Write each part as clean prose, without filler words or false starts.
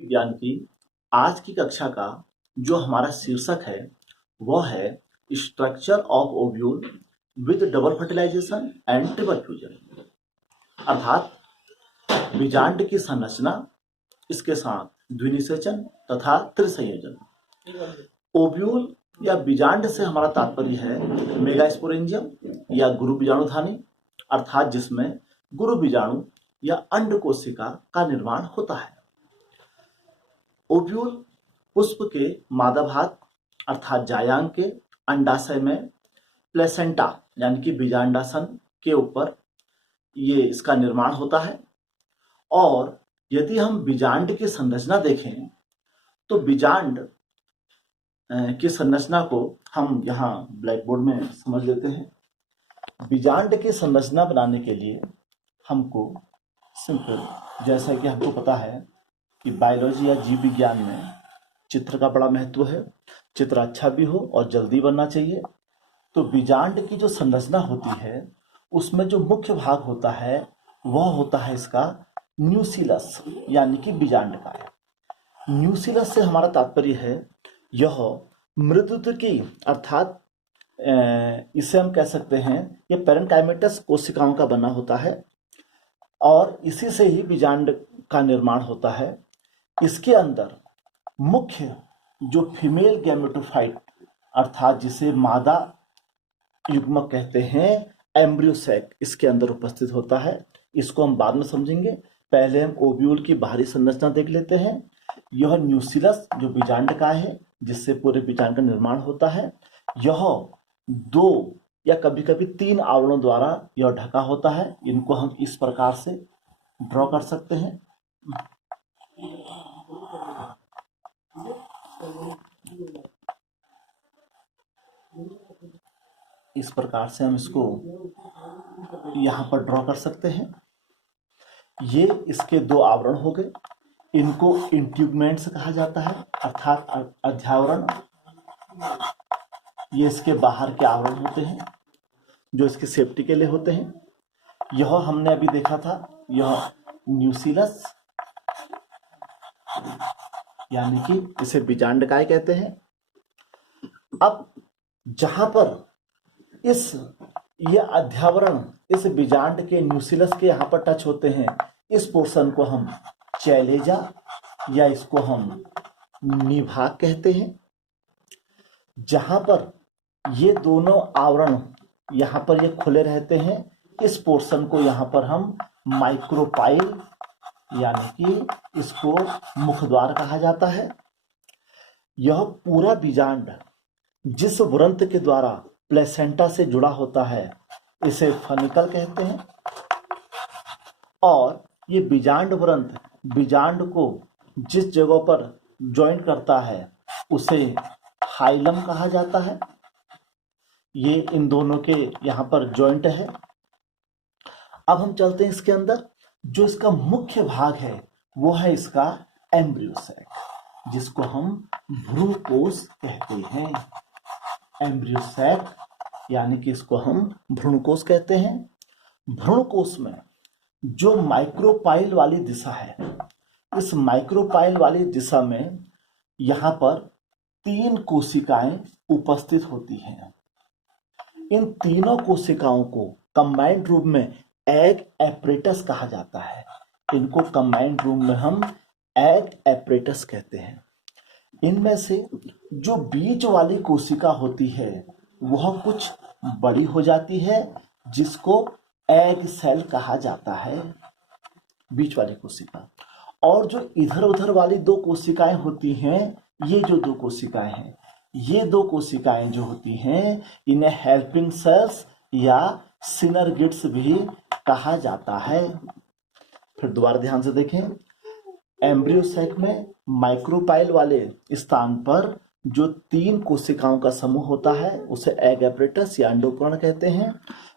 विज्ञान की आज की कक्षा का जो हमारा शीर्षक है वह है structure of ovule with double fertilisation and triple fusion, अर्थात बीजांड की संरचना, इसके साथ द्विनिषेचन तथा त्रिसंयोजन। ओव्यूल या बीजांड से हमारा तात्पर्य है मेगास्पोरेंजियम या गुरु बीजाणुधानी, अर्थात जिसमें गुरु बीजाणु या अंड कोशिका का निर्माण होता है। ओव्यूल पुष्प के मादा भाग अर्थात जायांग के अंडाशय में प्लेसेंटा यानी कि बीजांडासन के ऊपर ये इसका निर्माण होता है। और यदि हम बीजांड की संरचना देखें तो बीजांड की संरचना को हम यहाँ ब्लैक बोर्ड में समझ लेते हैं। बीजांड की संरचना बनाने के लिए हमको सिंपल, जैसा कि हमको पता है कि बायोलॉजी या जीव विज्ञान में चित्र का बड़ा महत्व है, चित्र अच्छा भी हो और जल्दी बनना चाहिए। तो बीजांड की जो संरचना होती है उसमें जो मुख्य भाग होता है वह होता है इसका न्यूसिलस यानी कि बीजांडकाय। न्यूसिलस से हमारा तात्पर्य है यह मृदुत्व की, अर्थात इसे हम कह सकते हैं यह पैरेन्काइमेटस कोशिकाओं का बना होता है और इसी से ही बीजांड का निर्माण होता है। इसके अंदर मुख्य जो फीमेल गैमेटोफाइट अर्थात जिसे मादा युग्मक कहते हैं, एम्ब्रियोसैक इसके अंदर उपस्थित होता है। इसको हम बाद में समझेंगे, पहले हम ओव्यूल की बाहरी संरचना देख लेते हैं। यह न्यूसिलस जो बीजांडकाय है जिससे पूरे बीजांड का निर्माण होता है, यह 2 या कभी कभी 3 आवरणों द्वारा यह ढका होता है। इनको हम इस प्रकार से ड्रॉ कर सकते हैं। इस प्रकार से हम इसको यहाँ पर ड्रॉ कर सकते हैं। ये इसके 2 आवरण हो गए। इनको इंट्यूबमेंट्स कहा जाता है अर्थात अध्यावरण। ये इसके बाहर के आवरण होते हैं जो इसकी सेफ्टी के लिए होते हैं। यह हमने अभी देखा था, यह न्यूसिलस यानी कि इसे बीजांडकाय कहते हैं। अब जहां पर ये अध्यावरण इस बीजांड के न्यूसिलस के यहाँ पर टच होते हैं, इस पोर्शन को हम चैलेजा या इसको हम निभाग कहते हैं। जहां पर ये दोनों आवरण यहाँ पर ये खुले रहते हैं, इस पोर्शन को यहाँ पर हम माइक्रोपाइल यानी कि इसको मुखद्वार कहा जाता है। यह पूरा बीजांड जिस व्रंत के द्वारा प्लेसेंटा से जुड़ा होता है इसे फनिकल कहते हैं। और ये बीजांड व्रंत बीजांड को जिस जगह पर ज्वाइन करता है उसे हाइलम कहा जाता है। ये इन दोनों के यहाँ पर जॉइंट है। अब हम चलते हैं इसके अंदर। जो इसका मुख्य भाग है वो है इसका एम्ब्रियोसैक, जिसको हम भ्रूणकोश कहते हैं। एम्ब्रियोसैक यानी कि इसको हम भ्रूणकोश कहते हैं। भ्रूणकोश में जो माइक्रोपाइल वाली दिशा है, इस माइक्रोपाइल वाली दिशा में यहाँ पर 3 कोशिकाएं उपस्थित होती हैं। इन तीनों कोशिकाओं को कंबाइंड रूप में एग एपरेटस कहा जाता है। इनको कंबाइंड रूप में हम एग एपरेटस कहते हैं। इनमें से जो बीच वाली कोशिका होती है वह कुछ बड़ी हो जाती है, जिसको एग सेल कहा जाता है, बीच वाली कोशिका। और जो इधर उधर वाली 2 कोशिकाएं होती हैं, ये जो 2 कोशिकाएं हैं, ये 2 कोशिकाएं जो होती हैं इन्हें हेल्पिंग सेल्स या सिनर्गिड्स भी कहा जाता है। फिर दोबारा ध्यान से देखें, एम्ब्रियोसैक में माइक्रोपाइल वाले स्थान पर जो 3 कोशिकाओं का समूह होता है उसे एग एपरेटस या अंडोकर्ण कहते हैं।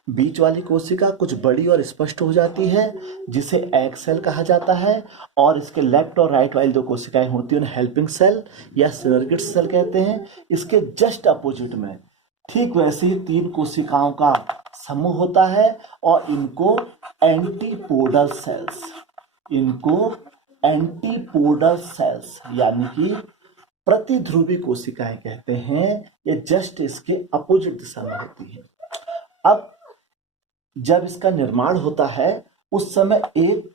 बीच वाली कोशिका कुछ बड़ी और स्पष्ट हो जाती है जिसे एग सेल कहा जाता है। और इसके लेफ्ट और राइट वाली 2 कोशिकाएं होती हैं उन्हें हेल्पिंग सेल या सिनर्गिड सेल कहते हैं। इसके जस्ट अपोजिट में ठीक वैसे ही 3 कोशिकाओं का समूह होता है और इनको एंटीपोडल सेल्स, इनको एंटीपोडल सेल्स यानी कि प्रतिध्रुवी कोशिकाएं कहते हैं। ये जस्ट इसके अपोजिट दिशा में होती है। अब जब इसका निर्माण होता है उस समय एक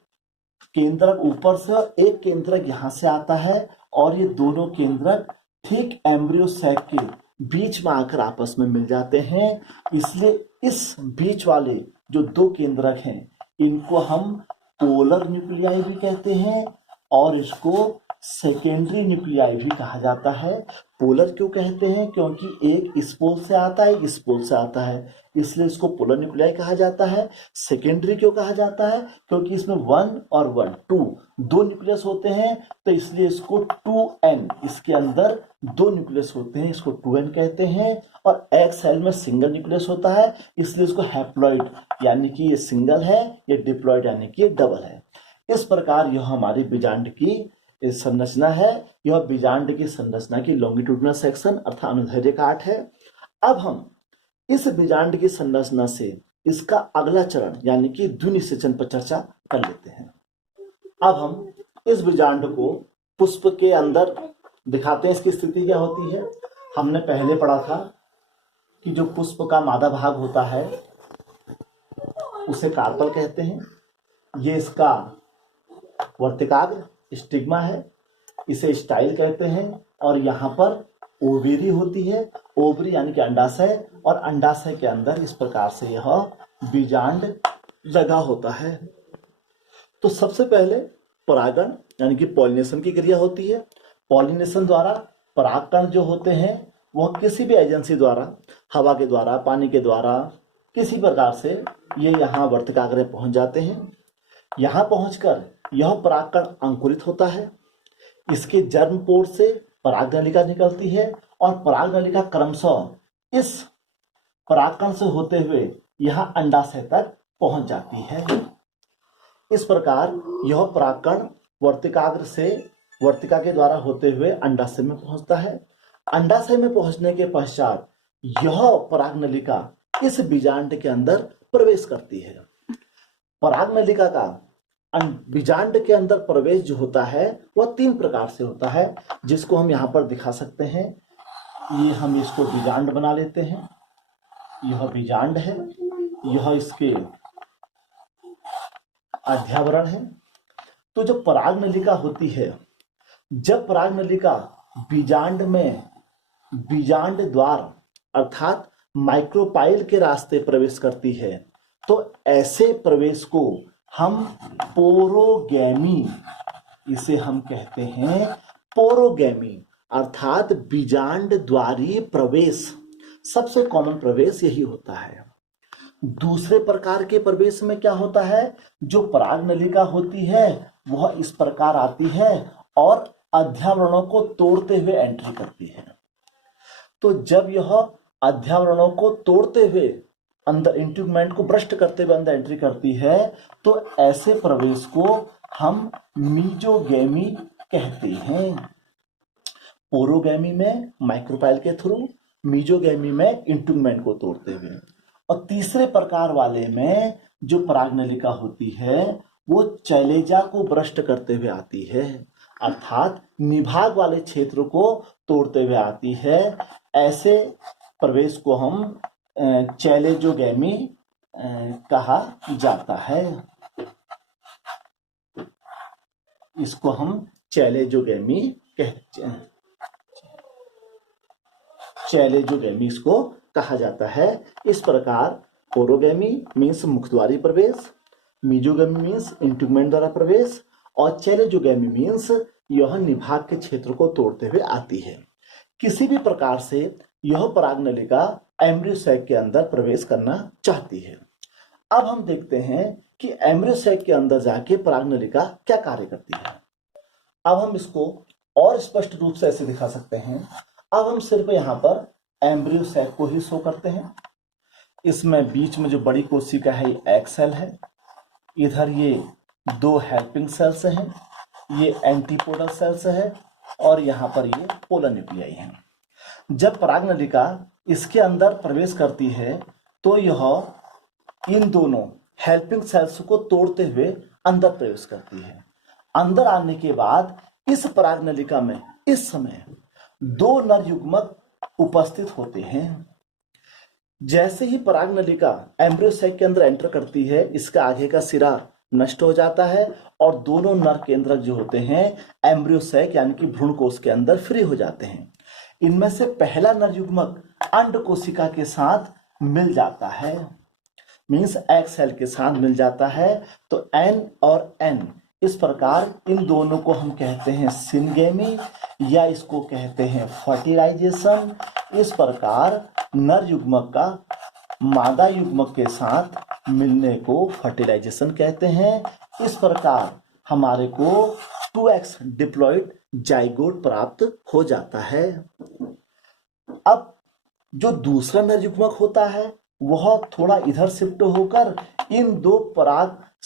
केंद्रक ऊपर से और एक केंद्रक यहां से आता है और ये दोनों केंद्रक ठीक एम्ब्रियो सैक के बीच में आकर आपस में मिल जाते हैं। इसलिए इस बीच वाले जो दो केंद्रक हैं इनको हम पोलर न्यूक्लियाई भी कहते हैं और इसको सेकेंडरी न्यूक्लियाई भी कहा जाता है। पोलर क्यों कहते हैं? क्योंकि एक इस पोल से आता है, एक इस पोल से आता है, इसलिए इसको पोलर न्यूक्लियाई कहा जाता है। सेकेंडरी क्यों कहा जाता है? क्योंकि इसमें 1 और 1 2 दो न्यूक्लियस होते हैं, तो इसलिए इसको 2n, इसके अंदर दो न्यूक्लियस होते हैं, इसको 2n कहते हैं। और एक सेल में सिंगल न्यूक्लियस होता है, इसलिए इसको हैप्लॉइड यानी कि ये सिंगल है, ये डिप्लॉइड यानी कि ये डबल है। इस प्रकार यह हमारी बीजांड की संरचना है। यह बीजांड की संरचना की लॉन्गिट्यूडिनल सेक्शन अर्थात अनुदैर्ध्य काट है। अब हम इस बीजांड की संरचना से इसका अगला चरण यानी कि द्विनिषेचन पर चर्चा कर लेते हैं। अब हम इस बीजांड को पुष्प के अंदर दिखाते हैं, इसकी स्थिति क्या होती है। हमने पहले पढ़ा था कि जो पुष्प का मादा भाग होता है उसे कार्पल कहते हैं। ये इसका वर्तिकाग्र स्टिग्मा है, इसे स्टाइल कहते हैं। और यहाँ पर ओवेरी होती है, ओवरी यानी कि अंडाशय, और अंडाशय के अंदर इस प्रकार से यह बीजांड लगा होता है। तो सबसे पहले परागण यानी कि पॉलिनेशन की क्रिया होती है। पॉलिनेशन द्वारा परागकण जो होते हैं वह किसी भी एजेंसी द्वारा, हवा के द्वारा, पानी के द्वारा, किसी प्रकार से ये यहाँ वर्तिकाग्र पहुंच जाते हैं। यहाँ पहुंचकर यह परागकण अंकुरित होता है। इसके जर्म पोर से परागनलिका निकलती है और परागनलिका क्रमशः इस परागकण से होते हुए यहाँ अंडाशय तक पहुंच जाती है। इस प्रकार यह परागकण वर्तिकाग्र से वर्तिका के द्वारा होते हुए अंडाशय में पहुंचता है। अंडाशय में पहुंचने के पश्चात यह परागनलिका इस बीजांड के अंदर प्रवेश करती है। परागनलिका का बीजांड के अंदर प्रवेश जो होता है वह 3 प्रकार से होता है, जिसको हम यहाँ पर दिखा सकते हैं। ये हम इसको बीजांड बना लेते हैं। यह बीजांड है, यह इसके अध्यावरण है। तो जो परागनलिका होती है, जब परागनलिका बीजांड में बीजांड द्वार अर्थात माइक्रोपाइल के रास्ते प्रवेश करती है तो ऐसे प्रवेश को हम पोरोगैमी, इसे हम कहते हैं पोरोगैमी अर्थात बीजांड द्वारी प्रवेश। सबसे कॉमन प्रवेश यही होता है। दूसरे प्रकार के प्रवेश में क्या होता है, जो परागनलिका होती है वह इस प्रकार आती है और अध्यावरणों को तोड़ते हुए एंट्री करती है। तो जब यह अध्यावरणों को तोड़ते हुए अंदर इंट्यूगमेंट को भ्रष्ट करते हुए अंदर एंट्री करती है तो ऐसे प्रवेश को हम मीजोगैमी कहते हैं। पोरोगैमी में माइक्रोपाइल के थ्रू, मीजोगैमी में इंट्यूगमेंट को तोड़ते हुए। और तीसरे प्रकार वाले में जो परागनलिका होती है वो चैलेजा को भ्रष्ट करते हुए आती है अर्थात निभाग वाले क्षेत्र को तोड़ते हुए आती है। ऐसे प्रवेश को हम चैलेजोगैमी कहा जाता है। इसको हम चैलेजोगैमी कहते हैं, चैलेजोगैमी इसको कहा जाता है। इस प्रकार पोरोगैमी मीन्स मुखद्वारी प्रवेश, मीजोगैमी मीन्स इंट्यूगमेंट द्वारा प्रवेश और चैलेजोगैमी मीन्स यह निभाग के क्षेत्र को तोड़ते हुए आती है। किसी भी प्रकार से यह परागनलिका एम्ब्रियो सैक के अंदर प्रवेश करना चाहती है। अब हम देखते हैं कि एम्ब्रियो सैक के अंदर जाके परागनलिका क्या कार्य करती है। अब हम इसको और स्पष्ट रूप से ऐसे दिखा सकते हैं। अब हम सिर्फ यहाँ पर एम्ब्रियो सैक को ही शो करते हैं। इसमें बीच में जो बड़ी कोशिका है ये एग सेल है, इधर ये 2 हेल्पिंग सेल्स हैं, ये एंटीपोडल सेल्स है और यहाँ पर ये पोलर न्यूक्लियाई है। जब परागनलिका इसके अंदर प्रवेश करती है तो यह इन दोनों हेल्पिंग सेल्स को तोड़ते हुए अंदर प्रवेश करती है। अंदर आने के बाद इस परागनलिका में इस समय 2 नर युग्मक उपस्थित होते हैं। जैसे ही परागनलिका एम्ब्रियो सैक के अंदर एंटर करती है, इसका आगे का सिरा नष्ट हो जाता है और दोनों नर केंद्रक जो होते हैं एम्ब्रियो सैक यानी कि भ्रूण कोश के अंदर फ्री हो जाते हैं। इनमें से पहला नर युग्मक अंड कोशिका के साथ मिल जाता है, मीन्स एग सेल के साथ मिल जाता है। तो N और N, इस प्रकार इन दोनों को हम कहते हैं सिनगेमी या इसको कहते हैं फर्टिलाइजेशन। इस प्रकार नर युग्मक का मादा युग्मक के साथ मिलने को फर्टिलाइजेशन कहते हैं। इस प्रकार हमारे को 2x डिप्लॉइड जाइगोट प्राप्त हो जाता है। अब जो दूसरा नर युग्मक होता है वह थोड़ा इधर शिफ्ट होकर इन दो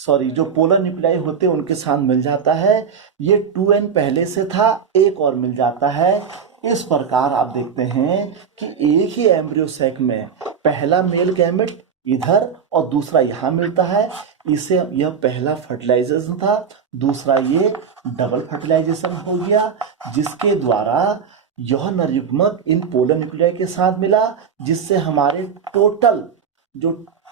जो पोलर न्यूक्लियाई होते हैं उनके साथ मिल जाता है। ये 2n पहले से था, एक और मिल जाता है। इस प्रकार आप देखते हैं कि एक ही एम्ब्रियो सैक में पहला मेल गैमेट इधर और दूसरा यहाँ मिलता है। इसे यह पहला फर्टिलाइजेशन था, दूसरा ये डबल फर्टिलाइजेशन हो गया, जिसके द्वारा यह नर युग्मक इन पोलर न्यूक्लियाई के साथ मिला, जिससे हमारे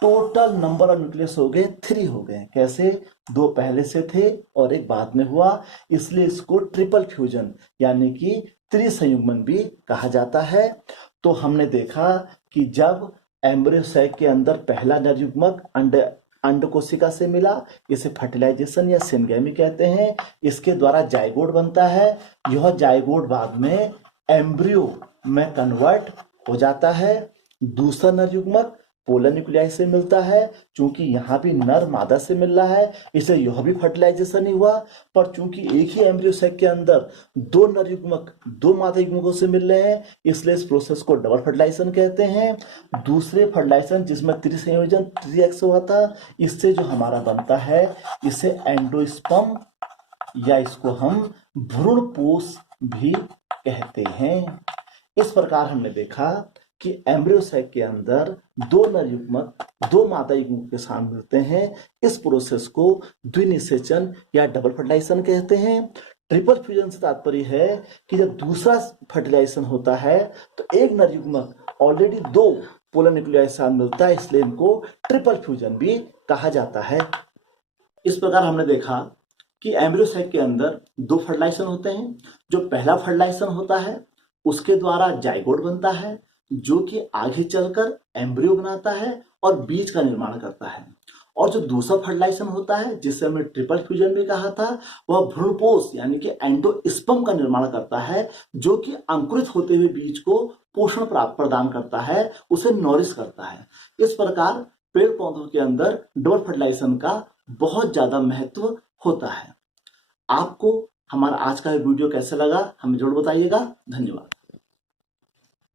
टोटल नंबर ऑफ न्यूक्लियस हो गए 3 हो गए। कैसे? 2 पहले से थे और एक बाद में हुआ, इसलिए इसको ट्रिपल फ्यूजन यानी कि त्रिसंयुग्मन भी कहा जाता है। तो हमने देखा कि जब एम्ब्रियो सैक के अंदर पहला नर युग्मक अंड कोशिका से मिला, इसे फर्टिलाइजेशन या सिनगेमी कहते हैं। इसके द्वारा जाइगोट बनता है। यह जाइगोट बाद में एम्ब्रियो में कन्वर्ट हो जाता है। दूसरा नर युग्मक पोलर न्यूक्लियाई से मिलता है। चूंकि यहाँ भी नर मादा से मिल रहा है, इसलिए यह भी फर्टिलाइजेशन ही हुआ। पर चूंकि एक ही एम्ब्रियो सैक के अंदर 2 नर युग्मक 2 मादा युग्मकों से मिल रहे हैं, इसलिए इस प्रोसेस को डबल फर्टिलाइजेशन कहते हैं। दूसरे फर्टिलाइजेशन जिसमें त्रिसंयोजन 3x हुआ था, इससे जो हमारा बनता है इसे एंडोस्पर्म या इसको हम भ्रूणपोष भी कहते हैं। इस प्रकार हमने देखा कि एम्ब्रियो सैक के अंदर 2 नर युग्मक 2 मादा युग्मक के साथ मिलते हैं। इस प्रोसेस को द्विनिषेचन या डबल फर्टिलाइजेशन कहते हैं। ट्रिपल फ्यूजन से तात्पर्य है कि जब दूसरा फर्टिलाइजेशन होता है तो एक नर युग्मक ऑलरेडी 2 पोलर न्यूक्लियाई के साथ मिलता है, इसलिए इनको ट्रिपल फ्यूजन भी कहा जाता है। इस प्रकार हमने देखा कि एम्ब्रियो सैक के अंदर 2 फर्टिलाइजेशन होते हैं। जो पहला फर्टिलाइजेशन होता है उसके द्वारा जाइगोट बनता है, जो कि आगे चलकर एम्ब्रियो बनाता है और बीज का निर्माण करता है। और जो दूसरा फर्टिलाइजेशन होता है, जिसे हमने ट्रिपल फ्यूजन भी कहा था, वह भ्रूणपोष यानी कि एंडोस्पर्म का निर्माण करता है, जो कि अंकुरित होते हुए बीज को पोषण प्रदान करता है, उसे नॉरिश करता है। इस प्रकार पेड़ पौधों के अंदर डबल फर्टिलाइजेशन का बहुत ज्यादा महत्व होता है। आपको हमारा आज का वीडियो कैसा लगा हमें जरूर बताइएगा। धन्यवाद।